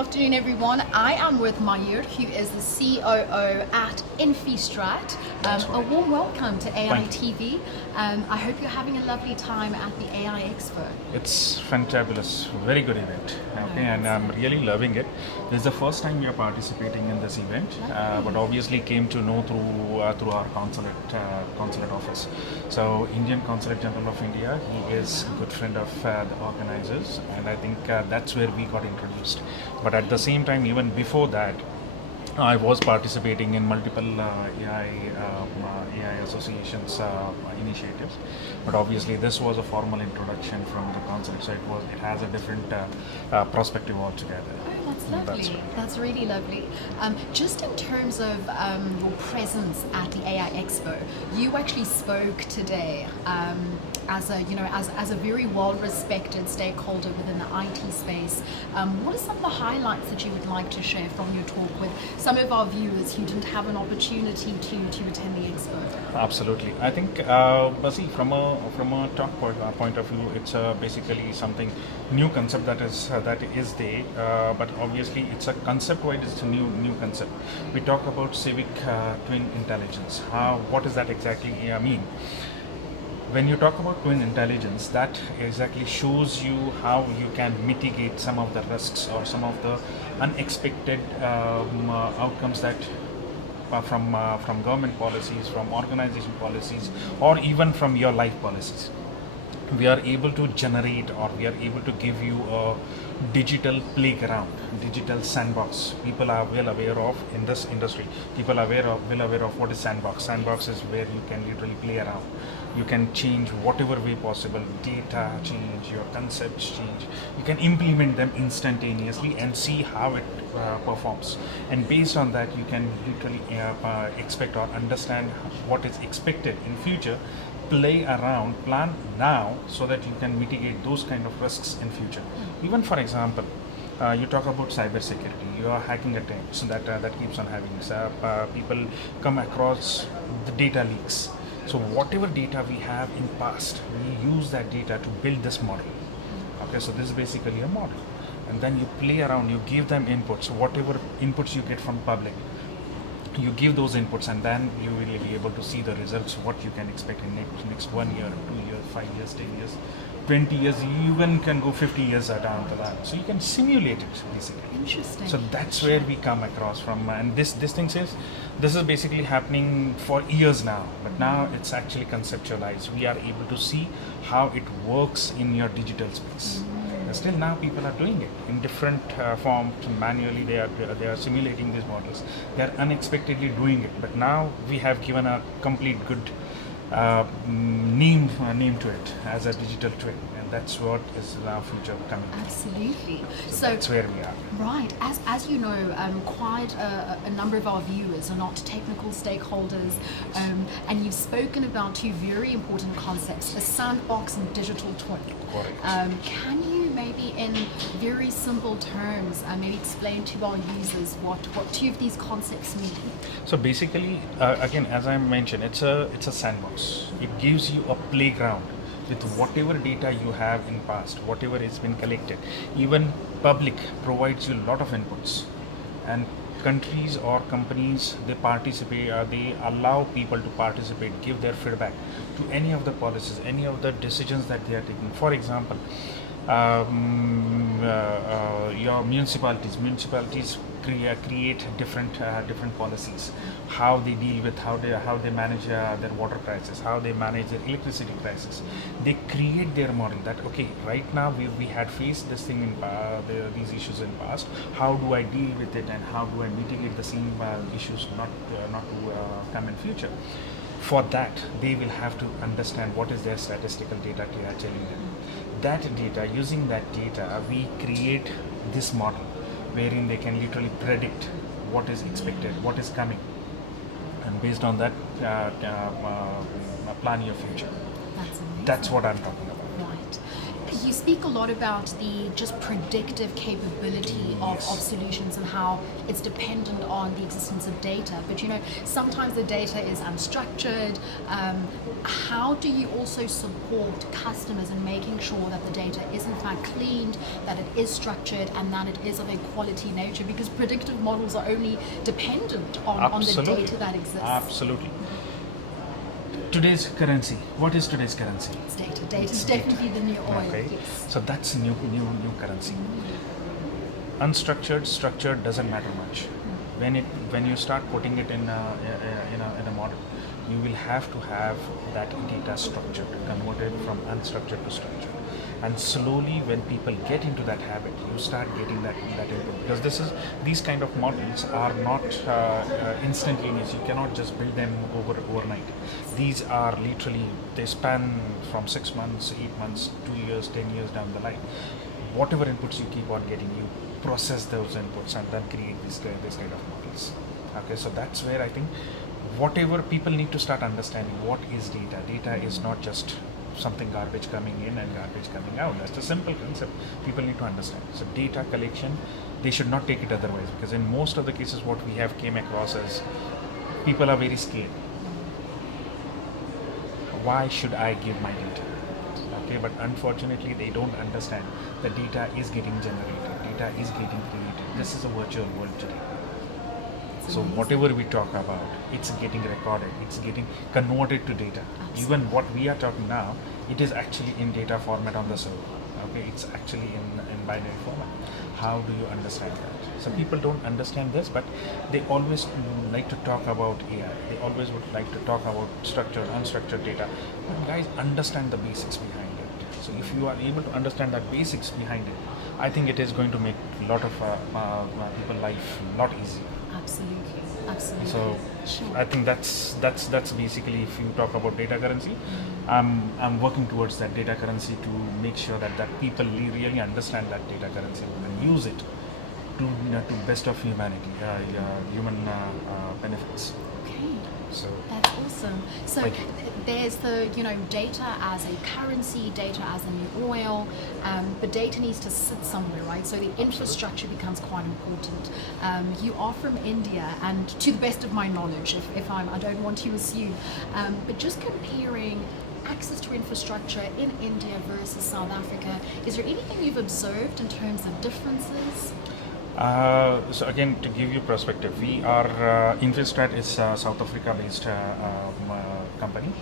afternoon, everyone. I am with Mayur, who is the COO at InfyStrat. A warm welcome to AI TV. I hope you're having a lovely time at the AI Expo. It's fantabulous, very good event. Okay, and I'm really loving it. This is the first time we are participating in this event, but obviously came to know through our consulate office. So Indian Consulate General of India, he is a good friend of the organizers, and I think that's where we got introduced. But at the same time, even before that, I was participating in multiple AI associations initiatives, but obviously this was a formal introduction from the concept, so it has a different perspective altogether. Oh, that's lovely. That's really lovely. Just in terms of your presence at the AI Expo, you actually spoke today as a very well-respected stakeholder within the IT space. What are some of the highlights that you would like to share from your talk with some of our viewers who didn't have an opportunity to attend the expo? Absolutely. I think, see, from a talk point of view, it's basically something new concept that is there, but obviously it's a concept-wise, it's a new concept. We talk about civic twin intelligence. What does that exactly mean? When you talk about twin intelligence, that exactly shows you how you can mitigate some of the risks or some of the unexpected outcomes that from government policies, from organization policies, or even from your life policies. We are able to generate, or we are able to give you a digital playground, digital sandbox. People are well aware of in this industry. People are well aware of what is sandbox. Sandbox is where you can literally play around. You can change whatever way possible. Data change, your concepts change. You can implement them instantaneously and see how it performs. And based on that, you can literally expect or understand what is expected in future. Play around, plan now, so that you can mitigate those kind of risks in future. Even for example, you talk about cyber security, you are hacking attempts that keeps on having. People come across the data leaks. So whatever data we have in past, we use that data to build this model. Okay, so this is basically a model. And then you play around, you give them inputs, whatever inputs you get from public, you give those inputs, and then you will be able to see the results, what you can expect in next 1 year, 2 years, 5 years, 10 years, 20 years, you even can go 50 years down the line. So you can simulate it basically. Interesting. So that's where we come across from, and this thing says this is basically happening for years now, but now it's actually conceptualized. We are able to see how it works in your digital space. Still now people are doing it in different forms. Manually they are simulating these models. They are unexpectedly doing it, but now we have given a complete good name to it as a digital twin, and that's what is our future coming. Absolutely. So that's where we are. Right. As you know, quite a number of our viewers are not technical stakeholders, and you've spoken about two very important concepts: a sandbox and digital twin. Correct. Can you maybe in very simple terms maybe explain to our users what two of these concepts mean? So basically, again, as I mentioned, it's a sandbox. It gives you a playground with whatever data you have in past, whatever has been collected. Even public provides you a lot of inputs, and countries or companies, they participate, they allow people to participate, give their feedback to any of the policies, any of the decisions that they are taking. For example, your municipalities create different policies, how they deal with, how they manage their water crisis, how they manage their electricity crisis. They create their model that, okay, right now we had faced this thing in these issues in past. How do I deal with it, and how do I mitigate the same issues not to come in future? For that, they will have to understand what is their statistical data telling them. That data, using that data, we create this model wherein they can literally predict what is expected, what is coming, and based on that, plan your future. That's amazing. That's what I'm talking about. Right. You speak a lot about the just predictive capability of solutions and how it's dependent on the existence of data. But sometimes the data is unstructured. How do you also support customers in making sure that the data is in fact cleaned, that it is structured, and that it is of a quality nature? Because predictive models are only dependent on the data that exists. Absolutely. Today's currency. What is today's currency? It's data. Data is definitely the new oil. Okay. Yes. So that's new currency. Unstructured, structured doesn't matter much. When you start putting it in a model, you will have to have that data structured, converted from unstructured to structured. And slowly, when people get into that habit, you start getting that input, because these kind of models are not instantaneous. You cannot just build them overnight. These are literally, they span from 6 months, 8 months, 2 years, 10 years down the line. Whatever inputs you keep on getting, you process those inputs and then create this kind of models. Okay, so that's where I think whatever people need to start understanding what is data. Data is not just something garbage coming in and garbage coming out. That's a simple concept people need to understand. So data collection, they should not take it otherwise, because in most of the cases what we have came across is people are very scared. Why should I give my data? Okay, but unfortunately they don't understand the data is getting generated, data is getting created. This is a virtual world today. So whatever we talk about, it's getting recorded, it's getting converted to data. Absolutely. Even what we are talking now, it is actually in data format on the server. Okay, it's actually in binary format. How do you understand that? So people don't understand this, but they always like to talk about AI. They always would like to talk about structured, unstructured data. But guys, understand the basics behind it. So if you are able to understand the basics behind it, I think it is going to make a lot of people's life a lot easier. Absolutely. So sure. I think that's basically, if you talk about data currency, I'm working towards that data currency to make sure that people really understand that data currency and use it to best of humanity, human benefits. Okay. So that's awesome. So there's the data as a currency, data as a new oil, but data needs to sit somewhere, right? So the infrastructure becomes quite important. You are from India, and to the best of my knowledge, if I don't want to assume, but just comparing access to infrastructure in India versus South Africa, is there anything you've observed in terms of differences? So again, to give you perspective, we are InfyStrat is a South Africa-based company,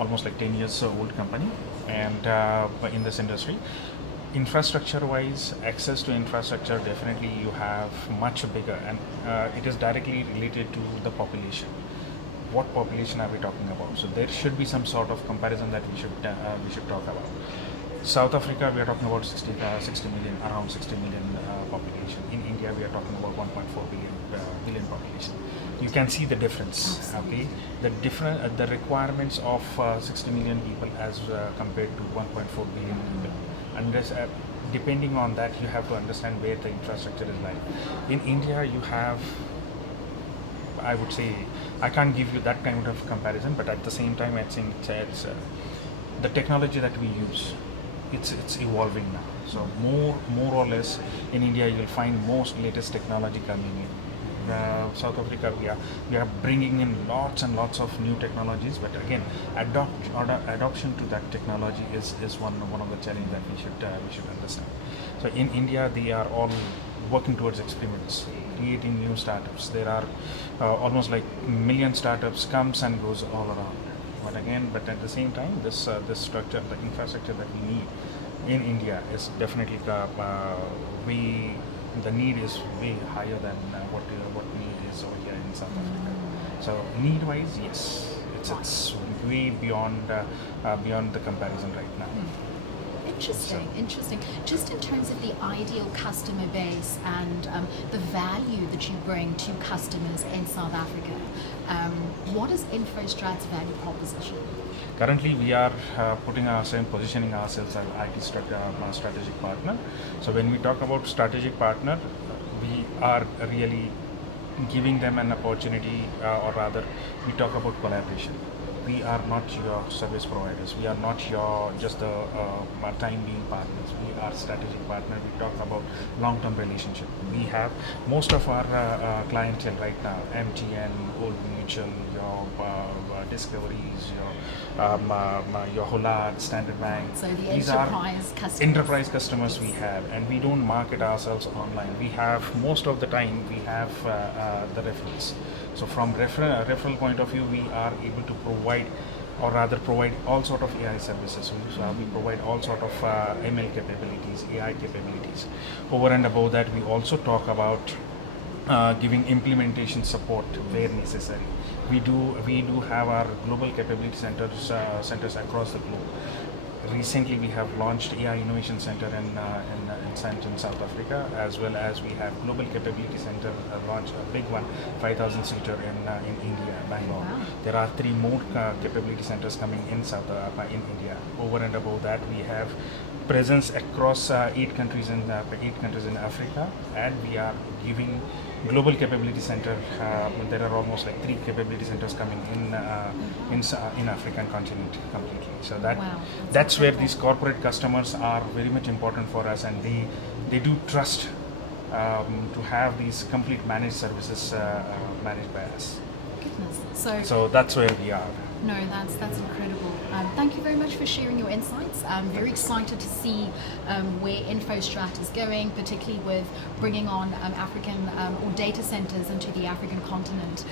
almost like 10 years old company, and in this industry. Infrastructure-wise, access to infrastructure, definitely you have much bigger, and it is directly related to the population. What population are we talking about? So there should be some sort of comparison that we should talk about. South Africa, we are talking about 60 million, around 60 million population. In India, we are talking about 1.4 billion population. You can see the difference. Okay, the requirements of 60 million people as compared to 1.4 billion people. And depending on that, you have to understand where the infrastructure is like. In India, you have, I would say, I can't give you that kind of comparison, but at the same time, I think it's the technology that we use. It's evolving now. So more or less in India, you'll find most latest technology coming in. South Africa, we are bringing in lots and lots of new technologies, but again, adoption to that technology is one of the challenges that we should understand. So in India, they are all working towards experiments, creating new startups. There are almost like million startups comes and goes all around. But at the same time, this structure, the infrastructure that we need in India is definitely the need is way higher than what need is over here in South Africa. So need-wise, yes, it's way beyond the comparison right now. Interesting. Just in terms of the ideal customer base and the value that you bring to customers in South Africa, what is InfyStrat's value proposition? Currently, we are positioning ourselves as IT strategic partner. So when we talk about strategic partner, we are really giving them an opportunity, or rather, we talk about collaboration. we are not your service providers. We are not your just the time being partners. We are strategic partner. We talk about long-term relationship. We have most of our clientele right now: MTN, Old Mutual, your Discoveries, your Hollad, Standard Bank. So the These enterprise customers. enterprise customers we have, and we don't market ourselves online. We have most of the time we have the referrals. So from referral point of view, we are able to provide, or rather provide all sort of AI services. We provide all sort of ML capabilities, AI capabilities. Over and above that, we also talk about giving implementation support where necessary. We do have our global capability centers across the globe. Recently, we have launched AI Innovation Center in South Africa, as well as we have Global Capability Center launched a big one, 5,000 seater in India, Bangalore. Wow. There are 3 more capability centers coming in in India. Over and above that, we have presence across 8 countries in Africa, and we are giving global capability center. There are almost like 3 capability centers coming in African continent completely. So Wow, that's where incredible. these corporate customers are very much important for us, and they do trust to have these complete managed services managed by us. Goodness. So that's where we are. No, that's incredible. Thank you very much for sharing your insights. I'm very excited to see where InfyStrat is going, particularly with bringing on African or data centers into the African continent.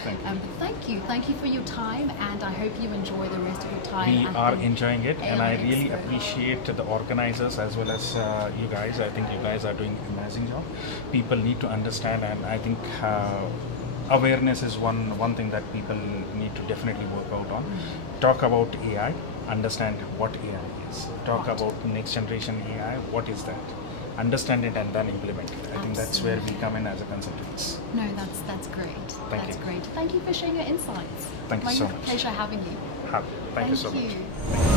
Thank you. Thank you for your time, and I hope you enjoy the rest of your time. We at are the enjoying it, and AI I really Expo. appreciate the organizers as well as you guys. I think you guys are doing an amazing job. People need to understand, and I think awareness is one thing that people need to definitely work out on. Talk about AI, understand what AI is. Talk Right. about next generation AI, what is that? Understand it and then implement it. I think that's where we come in as a consultants. No, that's great. Thank That's you. great. Thank you for sharing your insights. Thank you so much. Pleasure having you. Thank you so much. you.